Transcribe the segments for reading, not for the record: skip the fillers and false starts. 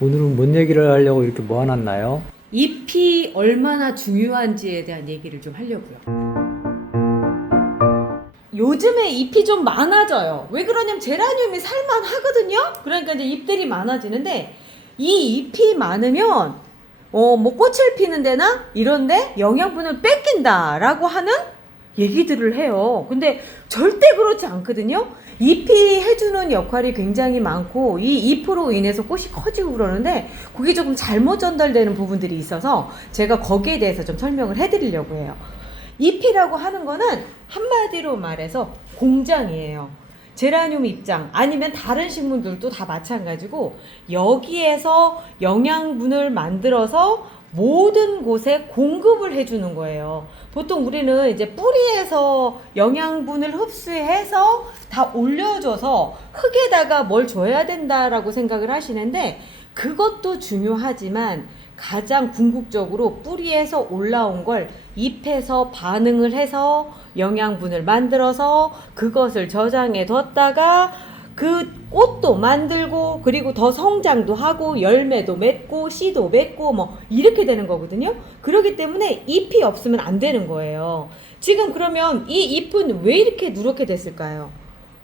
오늘은 뭔 얘기를 하려고 이렇게 모아놨나요? 잎이 얼마나 중요한지에 대한 얘기를 좀 하려고요. 요즘에 잎이 좀 많아져요. 왜 그러냐면 제라늄이 살만하거든요. 그러니까 이제 잎들이 많아지는데 이 잎이 많으면 뭐 꽃을 피는 데나 이런데 영양분을 뺏긴다라고 하는 얘기들을 해요. 근데 절대 그렇지 않거든요. 잎이 해주는 역할이 굉장히 많고 이 잎으로 인해서 꽃이 커지고 그러는데 그게 조금 잘못 전달되는 부분들이 있어서 제가 거기에 대해서 좀 설명을 해드리려고 해요. 잎이라고 하는 거는 한마디로 말해서 공장이에요. 제라늄 입장 아니면 다른 식물들도 다 마찬가지고 여기에서 영양분을 만들어서 모든 곳에 공급을 해주는 거예요. 보통 우리는 이제 뿌리에서 영양분을 흡수해서 다 올려줘서 흙에다가 뭘 줘야 된다라고 생각을 하시는데 그것도 중요하지만 가장 궁극적으로 뿌리에서 올라온 걸 잎에서 반응을 해서 영양분을 만들어서 그것을 저장해 뒀다가 그 꽃도 만들고 그리고 더 성장도 하고 열매도 맺고 씨도 맺고 뭐 이렇게 되는 거거든요. 그렇기 때문에 잎이 없으면 안 되는 거예요. 지금 그러면 이 잎은 왜 이렇게 누렇게 됐을까요?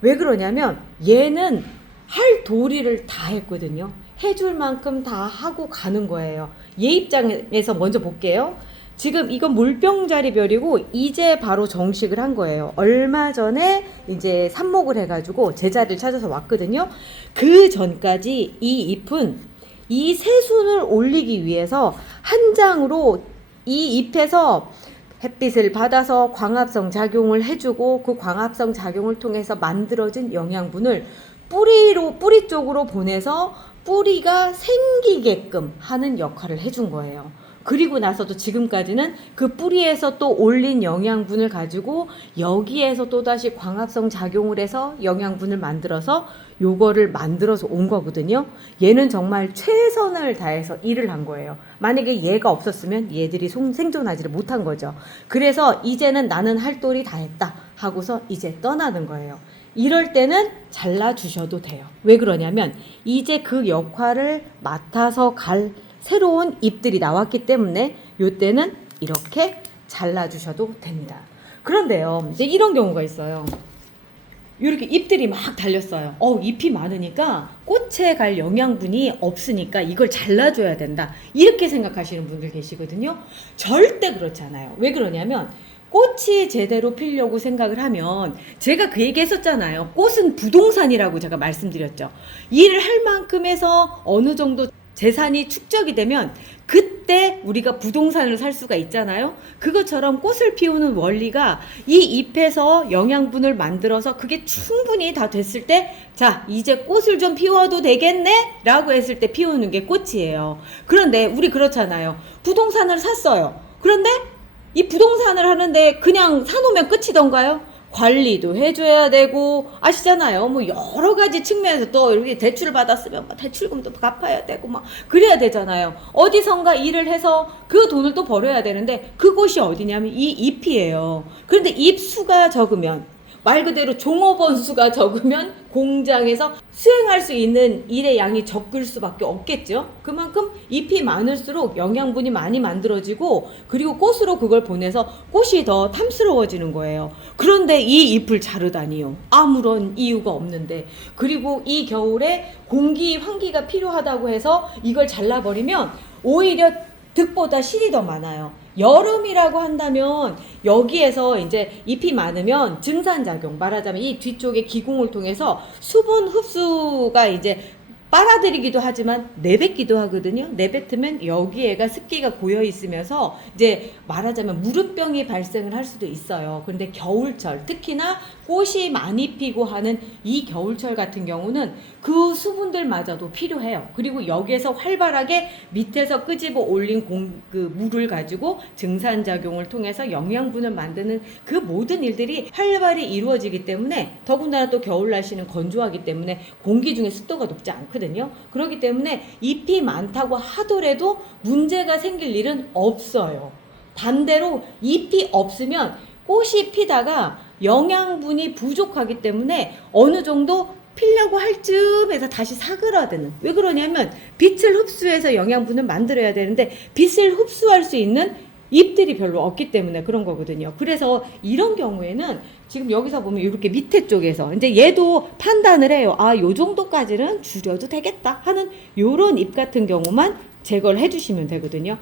왜 그러냐면 얘는 할 도리를 다 했거든요. 해줄 만큼 다 하고 가는 거예요. 얘 입장에서 먼저 볼게요. 지금 이건 물병자리별이고 이제 바로 정식을 한 거예요. 얼마 전에 이제 삽목을 해가지고 제자리를 찾아서 왔거든요. 그 전까지 이 잎은 이 새순을 올리기 위해서 한 장으로 이 잎에서 햇빛을 받아서 광합성 작용을 해주고 그 광합성 작용을 통해서 만들어진 영양분을 뿌리 쪽으로 보내서 뿌리가 생기게끔 하는 역할을 해준 거예요. 그리고 나서도 지금까지는 그 뿌리에서 또 올린 영양분을 가지고 여기에서 또다시 광합성 작용을 해서 영양분을 만들어서 요거를 만들어서 온 거거든요. 얘는 정말 최선을 다해서 일을 한 거예요. 만약에 얘가 없었으면 얘들이 생존하지를 못한 거죠. 그래서 이제는 나는 할 도리 다 했다 하고서 이제 떠나는 거예요. 이럴 때는 잘라주셔도 돼요. 왜 그러냐면 이제 그 역할을 맡아서 갈 새로운 잎들이 나왔기 때문에 이때는 이렇게 잘라주셔도 됩니다. 그런데요, 이제 이런 경우가 있어요. 이렇게 잎들이 막 달렸어요. 잎이 많으니까 꽃에 갈 영양분이 없으니까 이걸 잘라줘야 된다. 이렇게 생각하시는 분들 계시거든요. 절대 그렇지 않아요. 왜 그러냐면 꽃이 제대로 피려고 생각을 하면 제가 그 얘기 했었잖아요. 꽃은 부동산이라고 제가 말씀드렸죠. 일을 할 만큼 해서 어느 정도 재산이 축적이 되면 그때 우리가 부동산을 살 수가 있잖아요. 그것처럼 꽃을 피우는 원리가 이 잎에서 영양분을 만들어서 그게 충분히 다 됐을 때 자 이제 꽃을 좀 피워도 되겠네 라고 했을 때 피우는 게 꽃이에요. 그런데 우리 그렇잖아요. 부동산을 샀어요. 그런데 이 부동산을 하는데 그냥 사놓으면 끝이던가요? 관리도 해줘야 되고 아시잖아요. 뭐 여러 가지 측면에서 또 이렇게 대출을 받았으면 대출금도 갚아야 되고 막 그래야 되잖아요. 어디선가 일을 해서 그 돈을 또 벌어야 되는데 그곳이 어디냐면 이 잎이에요. 그런데 잎 수가 적으면 말 그대로 종업원 수가 적으면 공장에서 수행할 수 있는 일의 양이 적을 수밖에 없겠죠. 그만큼 잎이 많을수록 영양분이 많이 만들어지고 그리고 꽃으로 그걸 보내서 꽃이 더 탐스러워지는 거예요. 그런데 이 잎을 자르다니요. 아무런 이유가 없는데. 그리고 이 겨울에 공기 환기가 필요하다고 해서 이걸 잘라버리면 오히려 득보다 실이 더 많아요. 여름이라고 한다면 여기에서 이제 잎이 많으면 증산작용, 말하자면 이 뒤쪽에 기공을 통해서 수분 흡수가 이제 빨아들이기도 하지만 내뱉기도 하거든요. 내뱉으면 여기에가 습기가 고여 있으면서 이제 말하자면 무름병이 발생을 할 수도 있어요. 그런데 겨울철 특히나 꽃이 많이 피고 하는 이 겨울철 같은 경우는 그 수분들마저도 필요해요. 그리고 여기에서 활발하게 밑에서 끄집어 올린 그 물을 가지고 증산작용을 통해서 영양분을 만드는 그 모든 일들이 활발히 이루어지기 때문에 더군다나 또 겨울 날씨는 건조하기 때문에 공기 중에 습도가 높지 않거든요. 그렇기 때문에 잎이 많다고 하더라도 문제가 생길 일은 없어요. 반대로 잎이 없으면 꽃이 피다가 영양분이 부족하기 때문에 어느 정도 피려고 할 즈음에서 다시 사그라드는. 왜 그러냐면 빛을 흡수해서 영양분을 만들어야 되는데 빛을 흡수할 수 있는 잎들이 별로 없기 때문에 그런 거거든요. 그래서 이런 경우에는 지금 여기서 보면 이렇게 밑에 쪽에서 이제 얘도 판단을 해요. 아, 요 정도까지는 줄여도 되겠다 하는 요런 잎 같은 경우만 제거를 해주시면 되거든요.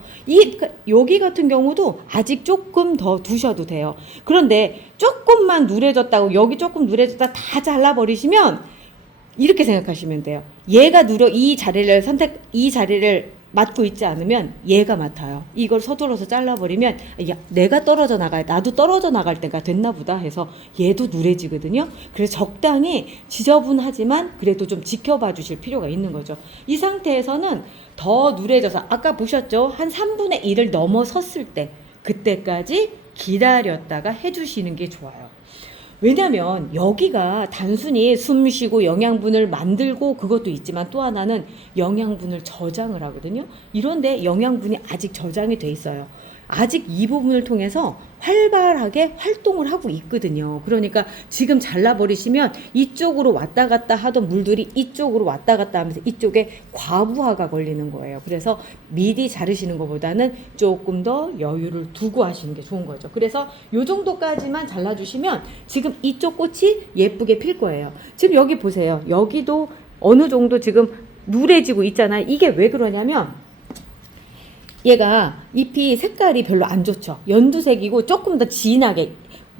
여기 같은 경우도 아직 조금 더 두셔도 돼요. 그런데 조금만 누래졌다고 여기 조금 누래졌다 다 잘라버리시면 이렇게 생각하시면 돼요. 얘가 이 자리를 맡고 있지 않으면 얘가 맡아요. 이걸 서둘러서 잘라버리면 야, 내가 떨어져 나가야 나도 떨어져 나갈 때가 됐나 보다 해서 얘도 누래지거든요. 그래서 적당히 지저분하지만 그래도 좀 지켜봐 주실 필요가 있는 거죠. 이 상태에서는 더 누래져서 아까 보셨죠? 한 3분의 1을 넘어섰을 때 그때까지 기다렸다가 해주시는 게 좋아요. 왜냐면 여기가 단순히 숨 쉬고 영양분을 만들고 그것도 있지만 또 하나는 영양분을 저장을 하거든요. 이런데 영양분이 아직 저장이 돼 있어요. 아직 이 부분을 통해서 활발하게 활동을 하고 있거든요. 그러니까 지금 잘라버리시면 이쪽으로 왔다 갔다 하던 물들이 이쪽으로 왔다 갔다 하면서 이쪽에 과부하가 걸리는 거예요. 그래서 미리 자르시는 것보다는 조금 더 여유를 두고 하시는 게 좋은 거죠. 그래서 요 정도까지만 잘라주시면 지금 이쪽 꽃이 예쁘게 필 거예요. 지금 여기 보세요. 여기도 어느 정도 지금 누래지고 있잖아요. 이게 왜 그러냐면 얘가 잎이 색깔이 별로 안 좋죠. 연두색이고 조금 더 진하게,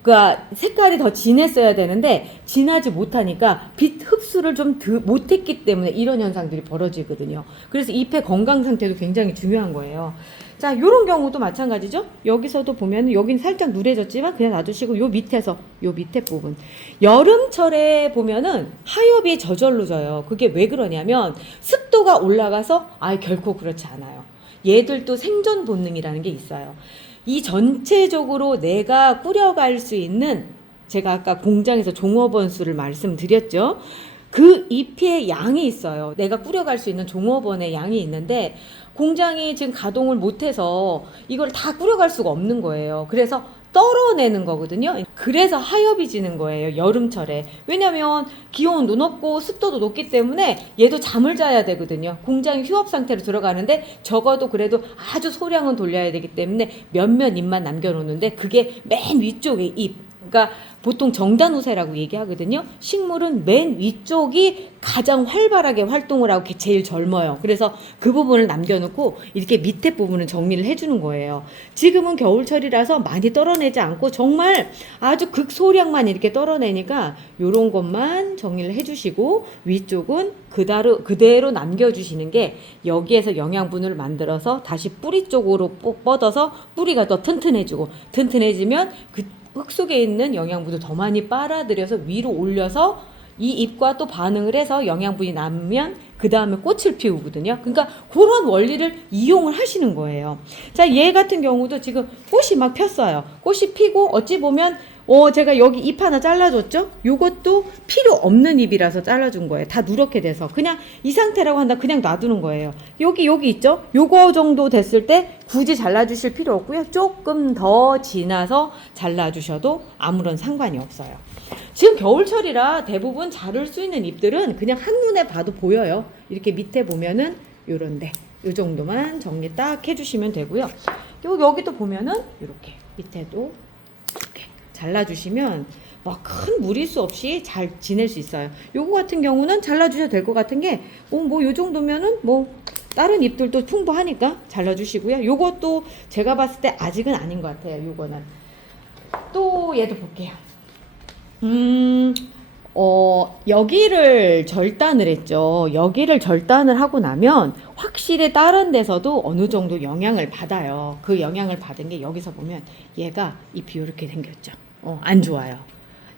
그러니까 색깔이 더 진했어야 되는데 진하지 못하니까 빛 흡수를 좀 못했기 때문에 이런 현상들이 벌어지거든요. 그래서 잎의 건강 상태도 굉장히 중요한 거예요. 자, 요런 경우도 마찬가지죠. 여기서도 보면 여긴 살짝 누래졌지만 그냥 놔두시고 요 밑에서 요 밑에 부분 여름철에 보면은 하엽이 저절로 져요. 그게 왜 그러냐면 습도가 올라가서 결코 그렇지 않아요. 얘들도 생존 본능이라는 게 있어요. 이 전체적으로 내가 꾸려갈 수 있는, 제가 아까 공장에서 종업원 수를 말씀드렸죠. 그 잎의 양이 있어요. 내가 꾸려갈 수 있는 종업원의 양이 있는데 공장이 지금 가동을 못해서 이걸 다 꾸려갈 수가 없는 거예요. 그래서 떨어내는 거거든요. 그래서 하엽이 지는 거예요, 여름철에. 왜냐면 기온도 높고 습도도 높기 때문에 얘도 잠을 자야 되거든요. 공장이 휴업 상태로 들어가는데 적어도 그래도 아주 소량은 돌려야 되기 때문에 몇몇 잎만 남겨놓는데 그게 맨 위쪽에 잎, 그러니까 보통 정단우세라고 얘기하거든요. 식물은 맨 위쪽이 가장 활발하게 활동을 하고 제일 젊어요. 그래서 그 부분을 남겨놓고 이렇게 밑에 부분은 정리를 해주는 거예요. 지금은 겨울철이라서 많이 떨어내지 않고 정말 아주 극소량만 이렇게 떨어내니까 이런 것만 정리를 해주시고 위쪽은 그대로 남겨주시는 게 여기에서 영양분을 만들어서 다시 뿌리 쪽으로 뻗어서 뿌리가 더 튼튼해지면 그 흙 속에 있는 영양분을 더 많이 빨아들여서 위로 올려서 이 잎과 또 반응을 해서 영양분이 남으면 그 다음에 꽃을 피우거든요. 그러니까 그런 원리를 이용을 하시는 거예요. 자, 얘 같은 경우도 지금 꽃이 막 폈어요. 꽃이 피고 어찌 보면 제가 여기 잎 하나 잘라줬죠? 요것도 필요 없는 잎이라서 잘라준 거예요. 다 누렇게 돼서. 그냥 이 상태라고 한다 그냥 놔두는 거예요. 여기 있죠? 요거 정도 됐을 때 굳이 잘라주실 필요 없고요. 조금 더 지나서 잘라주셔도 아무런 상관이 없어요. 지금 겨울철이라 대부분 자를 수 있는 잎들은 그냥 한눈에 봐도 보여요. 이렇게 밑에 보면은 요런데 요 정도만 정리 딱 해주시면 되고요. 여기도 보면은 이렇게 밑에도 이렇게 잘라주시면 막 큰 무리수 없이 잘 지낼 수 있어요. 요거 같은 경우는 잘라주셔도 될 것 같은 게 요 정도면은 다른 잎들도 풍부하니까 잘라주시고요. 요것도 제가 봤을 때 아직은 아닌 것 같아요. 요거는 또 얘도 볼게요. 여기를 절단을 했죠. 여기를 절단을 하고 나면 확실히 다른 데서도 어느 정도 영향을 받아요. 그 영향을 받은 게 여기서 보면 얘가 잎이 이렇게 생겼죠. 안 좋아요.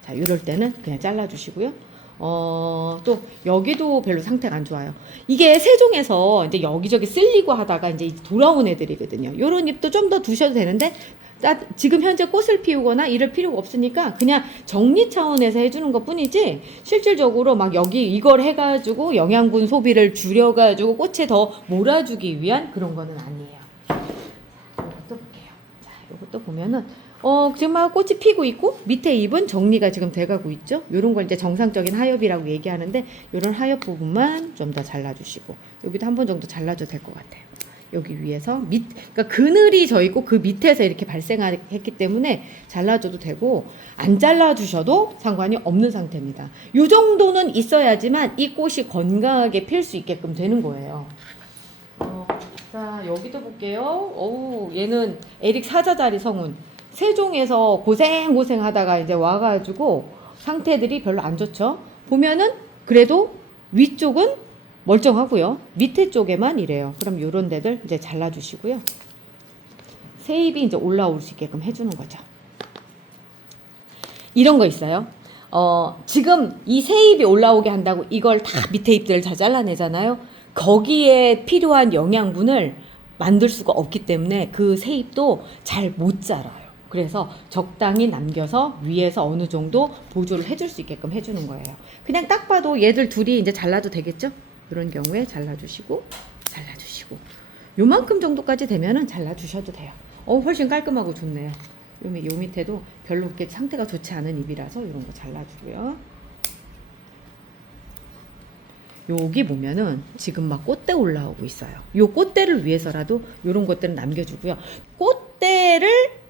자, 이럴 때는 그냥 잘라주시고요. 또 여기도 별로 상태가 안 좋아요. 이게 세종에서 이제 여기저기 쓸리고 하다가 이제 돌아온 애들이거든요. 요런 잎도 좀 더 두셔도 되는데 지금 현재 꽃을 피우거나 이럴 필요가 없으니까 그냥 정리 차원에서 해주는 것 뿐이지 실질적으로 막 여기 이걸 해가지고 영양분 소비를 줄여가지고 꽃에 더 몰아주기 위한 그런 거는 아니에요. 이것도 볼게요. 자, 이것도 보면은 지금 막 꽃이 피고 있고 밑에 잎은 정리가 지금 돼가고 있죠. 요런 걸 이제 정상적인 하엽이라고 얘기하는데 요런 하엽 부분만 좀 더 잘라주시고 여기도 한 번 정도 잘라줘도 될 것 같아요. 여기 위에서 그러니까 그늘이 져 있고 그 밑에서 이렇게 발생했기 때문에 잘라줘도 되고 안 잘라주셔도 상관이 없는 상태입니다. 요 정도는 있어야지만 이 꽃이 건강하게 필 수 있게끔 되는 거예요. 자, 여기도 볼게요. 얘는 에릭 사자자리 성운. 세종에서 고생 하다가 이제 와가지고 상태들이 별로 안 좋죠. 보면은 그래도 위쪽은 멀쩡하고요. 밑에 쪽에만 이래요. 그럼 요런 데들 이제 잘라주시고요. 새잎이 이제 올라올 수 있게끔 해주는 거죠. 이런 거 있어요. 지금 이 새잎이 올라오게 한다고 이걸 다 밑에 잎들을 다 잘라내잖아요. 거기에 필요한 영양분을 만들 수가 없기 때문에 그 새잎도 잘 못 자라요. 그래서 적당히 남겨서 위에서 어느 정도 보조를 해줄 수 있게끔 해주는 거예요. 그냥 딱 봐도 얘들 둘이 이제 잘라도 되겠죠? 이런 경우에 잘라주시고 요만큼 정도까지 되면은 잘라주셔도 돼요. 훨씬 깔끔하고 좋네요. 요 밑에도 별로 그렇게 상태가 좋지 않은 잎이라서 이런 거 잘라주고요. 여기 보면은 지금 막 꽃대 올라오고 있어요. 요 꽃대를 위해서라도 요런 것들은 남겨주고요. 꽃대를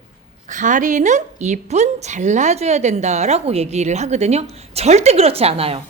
가리는 잎은 잘라줘야 된다라고 얘기를 하거든요. 절대 그렇지 않아요.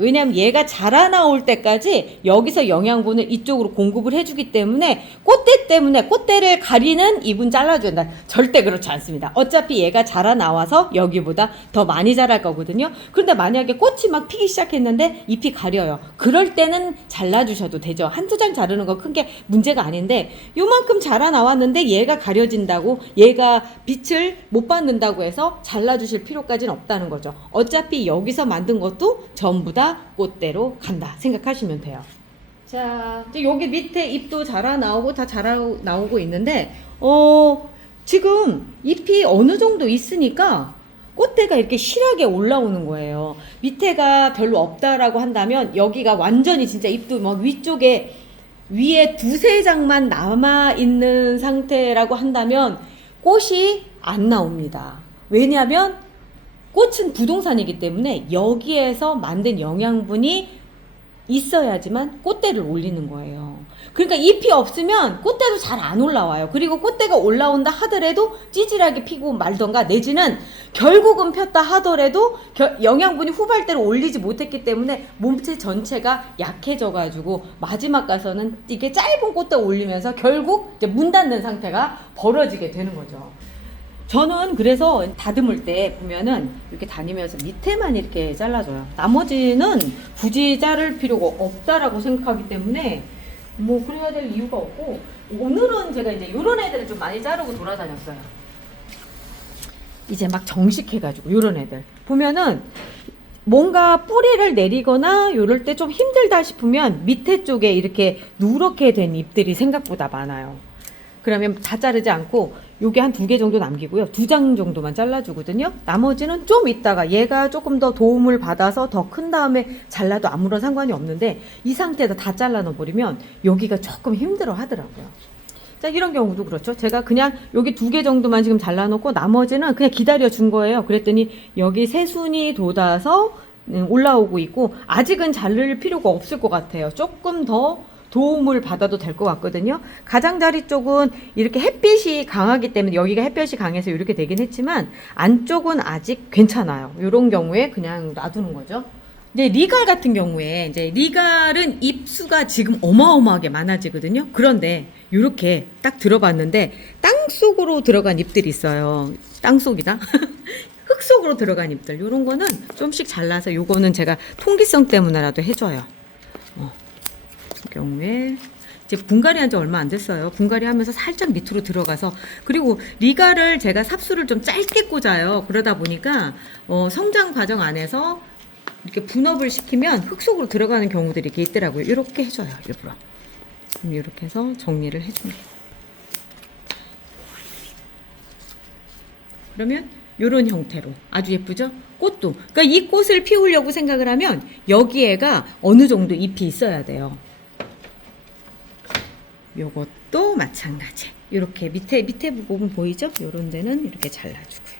왜냐하면 얘가 자라나올 때까지 여기서 영양분을 이쪽으로 공급을 해주기 때문에 꽃대 때문에 꽃대를 가리는 잎은 잘라줘야 된다. 절대 그렇지 않습니다. 어차피 얘가 자라나와서 여기보다 더 많이 자랄 거거든요. 그런데 만약에 꽃이 막 피기 시작했는데 잎이 가려요. 그럴 때는 잘라주셔도 되죠. 한두 장 자르는 거 큰 게 문제가 아닌데 요만큼 자라나왔는데 얘가 가려진다고 얘가 빛을 못 받는다고 해서 잘라주실 필요까지는 없다는 거죠. 어차피 여기서 만든 것도 전부 다 꽃대로 간다 생각하시면 돼요. 자, 이제 여기 밑에 잎도 자라나오고 다 자라나오고 있는데 지금 잎이 어느 정도 있으니까 꽃대가 이렇게 실하게 올라오는 거예요. 밑에가 별로 없다라고 한다면 여기가 완전히 진짜 잎도 막 위쪽에 위에 두세 장만 남아있는 상태라고 한다면 꽃이 안 나옵니다. 왜냐하면 꽃은 부동산이기 때문에 여기에서 만든 영양분이 있어야지만 꽃대를 올리는 거예요. 그러니까 잎이 없으면 꽃대도 잘 안 올라와요. 그리고 꽃대가 올라온다 하더라도 찌질하게 피고 말던가 내지는 결국은 폈다 하더라도 영양분이 후발대로 올리지 못했기 때문에 몸체 전체가 약해져가지고 마지막 가서는 이게 짧은 꽃대 올리면서 결국 이제 문 닫는 상태가 벌어지게 되는 거죠. 저는 그래서 다듬을 때 보면은 이렇게 다니면서 밑에만 이렇게 잘라줘요. 나머지는 굳이 자를 필요가 없다라고 생각하기 때문에 뭐 그래야 될 이유가 없고, 오늘은 제가 이제 요런 애들을 좀 많이 자르고 돌아다녔어요. 이제 막 정식해가지고 요런 애들 보면은 뭔가 뿌리를 내리거나 요럴 때 좀 힘들다 싶으면 밑에 쪽에 이렇게 누렇게 된 잎들이 생각보다 많아요. 그러면 다 자르지 않고 요게 한 2개 정도 남기고요. 2장 정도만 잘라주거든요. 나머지는 좀 있다가 얘가 조금 더 도움을 받아서 더 큰 다음에 잘라도 아무런 상관이 없는데 이 상태에서 다 잘라 넣어버리면 여기가 조금 힘들어 하더라고요. 자, 이런 경우도 그렇죠. 제가 그냥 여기 2개 정도만 지금 잘라놓고 나머지는 그냥 기다려 준 거예요. 그랬더니 여기 새순이 돋아서 올라오고 있고 아직은 자를 필요가 없을 것 같아요. 조금 더 도움을 받아도 될 것 같거든요. 가장자리 쪽은 이렇게 햇빛이 강하기 때문에 여기가 햇볕이 강해서 이렇게 되긴 했지만 안쪽은 아직 괜찮아요. 이런 경우에 그냥 놔두는 거죠. 이제 리갈 같은 경우에 이제 리갈은 잎수가 지금 어마어마하게 많아지거든요. 그런데 이렇게 딱 들어봤는데 땅 속으로 들어간 잎들이 있어요. 땅 속이다. 흙 속으로 들어간 잎들. 이런 거는 좀씩 잘라서 요거는 제가 통기성 때문에라도 해줘요. 그 경우에 이제 분갈이 한 지 얼마 안 됐어요. 분갈이 하면서 살짝 밑으로 들어가서, 그리고 리갈을 제가 삽수를 좀 짧게 꽂아요. 그러다 보니까 성장 과정 안에서 이렇게 분업을 시키면 흙 속으로 들어가는 경우들이 이렇게 있더라고요. 이렇게 해줘요, 일부러. 이렇게 해서 정리를 해줍니다. 그러면 이런 형태로 아주 예쁘죠? 꽃도. 그러니까 이 꽃을 피우려고 생각을 하면 여기에가 어느 정도 잎이 있어야 돼요. 요것도 마찬가지. 이렇게 밑에 부분 보이죠? 요런 데는 이렇게 잘라주고요.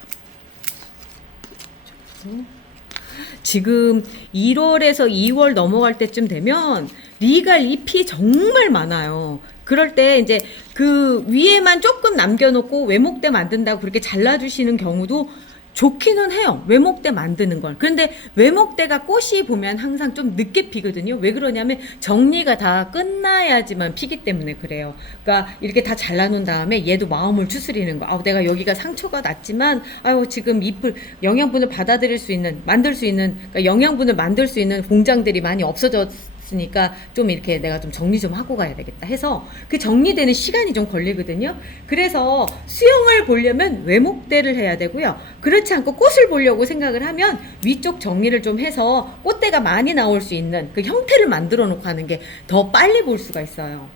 지금 1월에서 2월 넘어갈 때쯤 되면 리갈 잎이 정말 많아요. 그럴 때 이제 그 위에만 조금 남겨놓고 외목대 만든다고 그렇게 잘라주시는 경우도 좋기는 해요. 외목대 만드는 걸. 그런데 외목대가 꽃이 보면 항상 좀 늦게 피거든요. 왜 그러냐면 정리가 다 끝나야지만 피기 때문에 그래요. 그러니까 이렇게 다 잘라놓은 다음에 얘도 마음을 추스리는 거. 내가 여기가 상처가 났지만 지금 잎을 영양분을 받아들일 수 있는, 만들 수 있는, 그러니까 영양분을 만들 수 있는 공장들이 많이 없어졌으니까 좀 이렇게 내가 좀 정리 좀 하고 가야 되겠다 해서 그 정리되는 시간이 좀 걸리거든요. 그래서 수영을 보려면 외목대를 해야 되고요. 그렇지 않고 꽃을 보려고 생각을 하면 위쪽 정리를 좀 해서 꽃대가 많이 나올 수 있는 그 형태를 만들어 놓고 하는 게 더 빨리 볼 수가 있어요.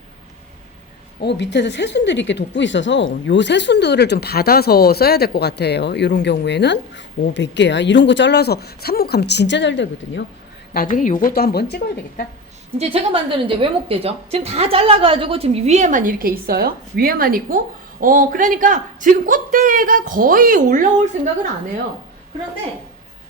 밑에서 새순들이 이렇게 돋고 있어서 요 새순들을 좀 받아서 써야 될 것 같아요. 이런 경우에는 몇 개야? 이런 거 잘라서 삽목하면 진짜 잘 되거든요. 나중에 요것도 한번 찍어야 되겠다. 이제 제가 만드는 이제 외목대죠. 지금 다 잘라가지고 지금 위에만 이렇게 있어요. 위에만 있고, 그러니까 지금 꽃대가 거의 올라올 생각은 안 해요. 그런데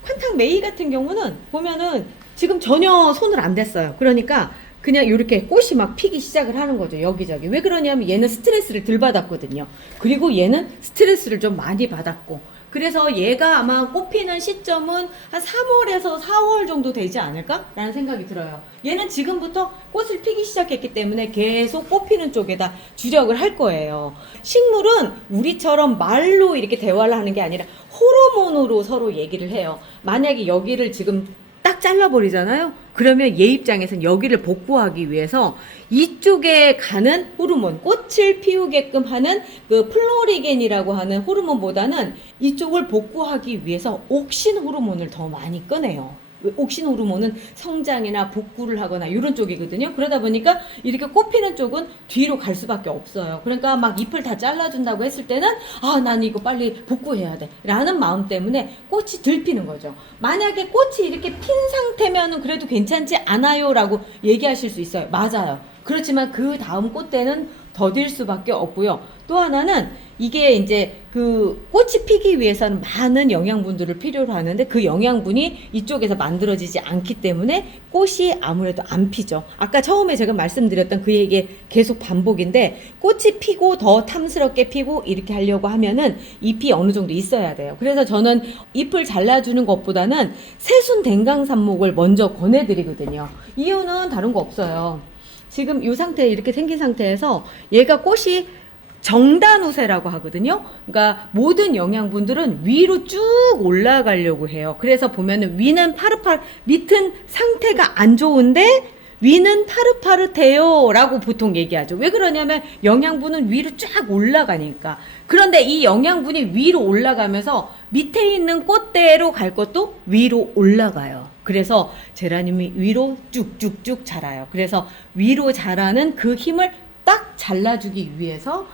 퀀탕 메이 같은 경우는 보면은 지금 전혀 손을 안 댔어요. 그러니까 그냥 이렇게 꽃이 막 피기 시작을 하는 거죠. 여기저기. 왜 그러냐면 얘는 스트레스를 덜 받았거든요. 그리고 얘는 스트레스를 좀 많이 받았고. 그래서 얘가 아마 꽃피는 시점은 한 3월에서 4월 정도 되지 않을까? 라는 생각이 들어요. 얘는 지금부터 꽃을 피기 시작했기 때문에 계속 꽃피는 쪽에다 주력을 할 거예요. 식물은 우리처럼 말로 이렇게 대화를 하는 게 아니라 호르몬으로 서로 얘기를 해요. 만약에 여기를 지금 딱 잘라버리잖아요. 그러면 얘 입장에서는 여기를 복구하기 위해서 이쪽에 가는 호르몬, 꽃을 피우게끔 하는 그 플로리겐이라고 하는 호르몬보다는 이쪽을 복구하기 위해서 옥신 호르몬을 더 많이 꺼내요. 옥신 호르몬은 성장이나 복구를 하거나 이런 쪽이거든요. 그러다 보니까 이렇게 꽃피는 쪽은 뒤로 갈 수밖에 없어요. 그러니까 막 잎을 다 잘라준다고 했을 때는 난 이거 빨리 복구해야 돼 라는 마음 때문에 꽃이 덜 피는 거죠. 만약에 꽃이 이렇게 핀 상태면은 그래도 괜찮지 않아요 라고 얘기하실 수 있어요. 맞아요. 그렇지만 그 다음 꽃대는 더딜 수밖에 없고요. 또 하나는 이게 이제 그 꽃이 피기 위해서는 많은 영양분들을 필요로 하는데 그 영양분이 이쪽에서 만들어지지 않기 때문에 꽃이 아무래도 안 피죠. 아까 처음에 제가 말씀드렸던 그 얘기 계속 반복인데 꽃이 피고 더 탐스럽게 피고 이렇게 하려고 하면은 잎이 어느 정도 있어야 돼요. 그래서 저는 잎을 잘라주는 것보다는 새순 댕강삽목을 먼저 권해드리거든요. 이유는 다른 거 없어요. 지금 이 상태에 이렇게 생긴 상태에서 얘가 꽃이 정단우세라고 하거든요. 그러니까 모든 영양분들은 위로 쭉 올라가려고 해요. 그래서 보면은 위는 밑은 상태가 안 좋은데 위는 파릇파릇해요 라고 보통 얘기하죠. 왜 그러냐면 영양분은 위로 쫙 올라가니까. 그런데 이 영양분이 위로 올라가면서 밑에 있는 꽃대로 갈 것도 위로 올라가요. 그래서 제라늄이 위로 쭉쭉쭉 자라요. 그래서 위로 자라는 그 힘을 딱 잘라주기 위해서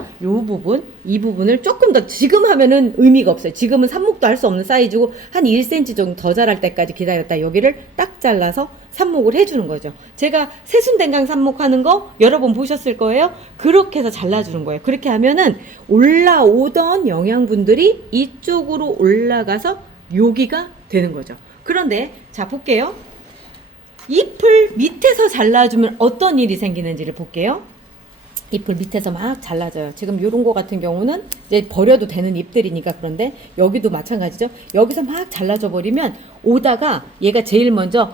이 부분을 조금 더, 지금 하면은 의미가 없어요. 지금은 삽목도 할 수 없는 사이즈고 한 1cm 정도 더 자랄 때까지 기다렸다 여기를 딱 잘라서 삽목을 해주는 거죠. 제가 새순댕강 삽목하는 거 여러 번 보셨을 거예요. 그렇게 해서 잘라주는 거예요. 그렇게 하면은 올라오던 영양분들이 이쪽으로 올라가서 여기가 되는 거죠. 그런데 자 볼게요. 잎을 밑에서 잘라주면 어떤 일이 생기는지를 볼게요. 잎을 밑에서 막 잘라줘요. 지금 요런 거 같은 경우는 이제 버려도 되는 잎들이니까. 그런데 여기도 마찬가지죠. 여기서 막 잘라줘 버리면 오다가 얘가 제일 먼저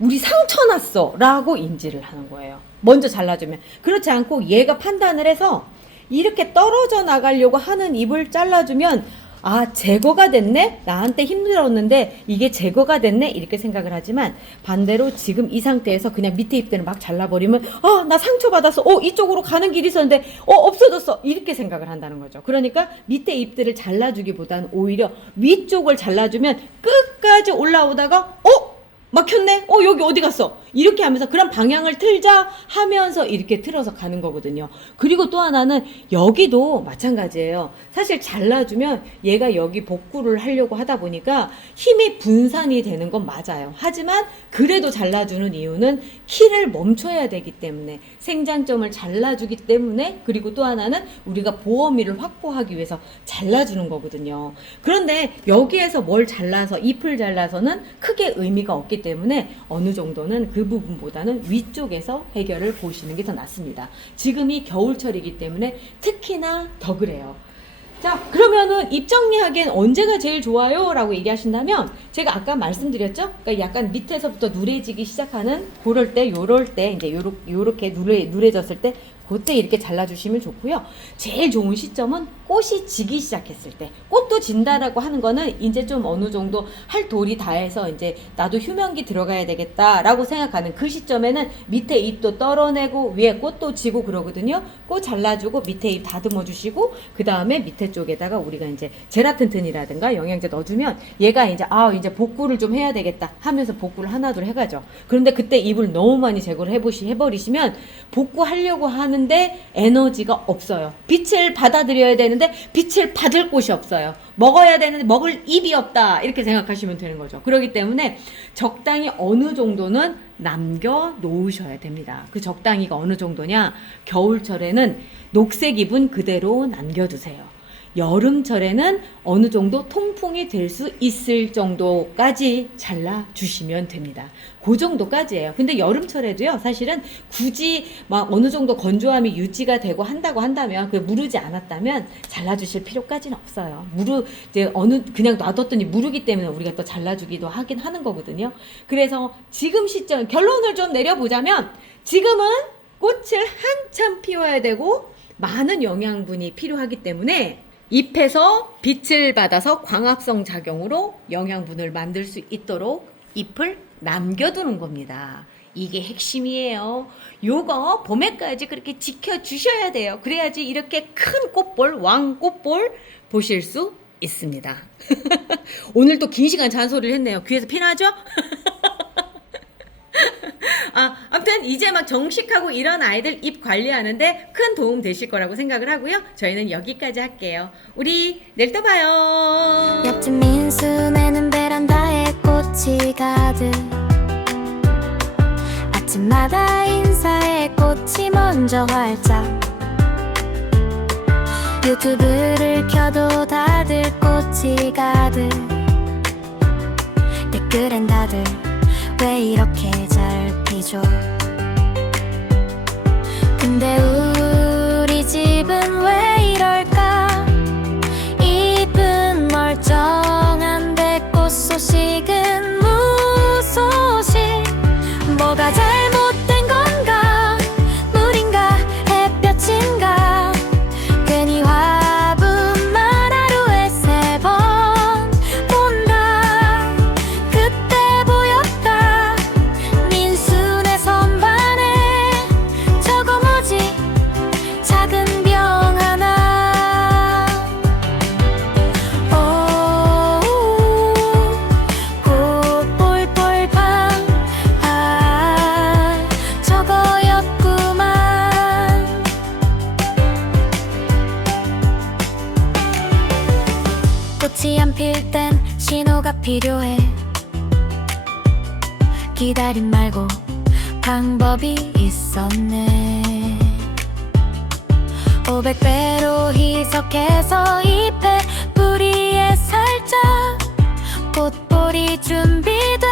우리 상처 났어 라고 인지를 하는 거예요. 먼저 잘라주면. 그렇지 않고 얘가 판단을 해서 이렇게 떨어져 나가려고 하는 잎을 잘라주면 제거가 됐네? 나한테 힘들었는데 이게 제거가 됐네? 이렇게 생각을 하지만 반대로 지금 이 상태에서 그냥 밑에 잎들을 막 잘라버리면 나 상처받았어. 이쪽으로 가는 길이 있었는데 없어졌어. 이렇게 생각을 한다는 거죠. 그러니까 밑에 잎들을 잘라주기보다는 오히려 위쪽을 잘라주면 끝까지 올라오다가 막혔네? 여기 어디 갔어? 이렇게 하면서 그럼 방향을 틀자 하면서 이렇게 틀어서 가는 거거든요. 그리고 또 하나는 여기도 마찬가지예요. 사실 잘라주면 얘가 여기 복구를 하려고 하다 보니까 힘이 분산이 되는 건 맞아요. 하지만 그래도 잘라주는 이유는 키를 멈춰야 되기 때문에, 생장점을 잘라주기 때문에, 그리고 또 하나는 우리가 보호미를 확보하기 위해서 잘라주는 거거든요. 그런데 여기에서 뭘 잘라서, 잎을 잘라서는 크게 의미가 없기 때문에 어느 정도는 그 부분보다는 위쪽에서 해결을 보시는 게 더 낫습니다. 지금이 겨울철이기 때문에 특히나 더 그래요. 자, 그러면은 입 정리하기엔 언제가 제일 좋아요? 라고 얘기하신다면, 제가 아까 말씀드렸죠? 그러니까 약간 밑에서부터 누래지기 시작하는 그럴 때, 요럴 때, 이제 요렇게 누래졌을 때, 그때 이렇게 잘라주시면 좋고요. 제일 좋은 시점은 꽃이 지기 시작했을 때. 꽃도 진다라고 하는 거는 이제 좀 어느 정도 할 도리 다 해서 이제 나도 휴면기 들어가야 되겠다라고 생각하는 그 시점에는 밑에 잎도 떨어내고 위에 꽃도 지고 그러거든요. 꽃 잘라주고 밑에 잎 다듬어 주시고, 그 다음에 밑에 쪽에다가 우리가 이제 제라틴튼이라든가 영양제 넣어주면 얘가 이제 이제 복구를 좀 해야 되겠다 하면서 복구를 하나둘 해가죠. 그런데 그때 잎을 너무 많이 제거를 해버리시면 복구하려고 하는데 에너지가 없어요. 빛을 받아들여야 되는데 빛을 받을 곳이 없어요. 먹어야 되는데 먹을 입이 없다, 이렇게 생각하시면 되는 거죠. 그렇기 때문에 적당히 어느 정도는 남겨 놓으셔야 됩니다. 그 적당히가 어느 정도냐, 겨울철에는 녹색 잎은 그대로 남겨두세요. 여름철에는 어느 정도 통풍이 될 수 있을 정도까지 잘라주시면 됩니다. 그 정도까지예요. 근데 여름철에도요, 사실은 굳이 막 어느 정도 건조함이 유지가 되고 한다고 한다면, 그 무르지 않았다면 잘라주실 필요까지는 없어요. 이제 그냥 놔뒀더니 무르기 때문에 우리가 또 잘라주기도 하긴 하는 거거든요. 그래서 지금 시점, 결론을 좀 내려보자면, 지금은 꽃을 한참 피워야 되고 많은 영양분이 필요하기 때문에 잎에서 빛을 받아서 광합성 작용으로 영양분을 만들 수 있도록 잎을 남겨두는 겁니다. 이게 핵심이에요. 요거 봄에까지 그렇게 지켜주셔야 돼요. 그래야지 이렇게 큰 꽃볼, 왕꽃볼 보실 수 있습니다. 오늘 또 긴 시간 잔소리를 했네요. 귀에서 피나죠? 아무튼 이제 막 정식하고 이런 아이들 입 관리하는데 큰 도움 되실 거라고 생각을 하고요. 저희는 여기까지 할게요. 우리 내일 또 봐요. 옆집 민수네는 베란다에 꽃이 가득, 아침마다 인사해 꽃이 먼저 활짝, 유튜브를 켜도 다들 꽃이 가득, 댓글엔 다들 왜 이렇게 잘 피죠? 근데 우리 집은 왜 이럴까? 잎은 멀쩡한데 꽃 소식은 무소식. 뭐가 잘못된 건가? 물인가? 햇볕인가? 괜히 화분만 하루에 3번 본다. 그때 보였다 민수네 선반에 저거 뭐지? 작은 병 하나. 꽃볼볼팡. 저거였구만. 꽃이 안 필 땐 신호가 필요해. 기다림 말고 방법이 있었네. 500배로 희석해서 잎에 뿌리에 살짝 꽃볼이 준비돼.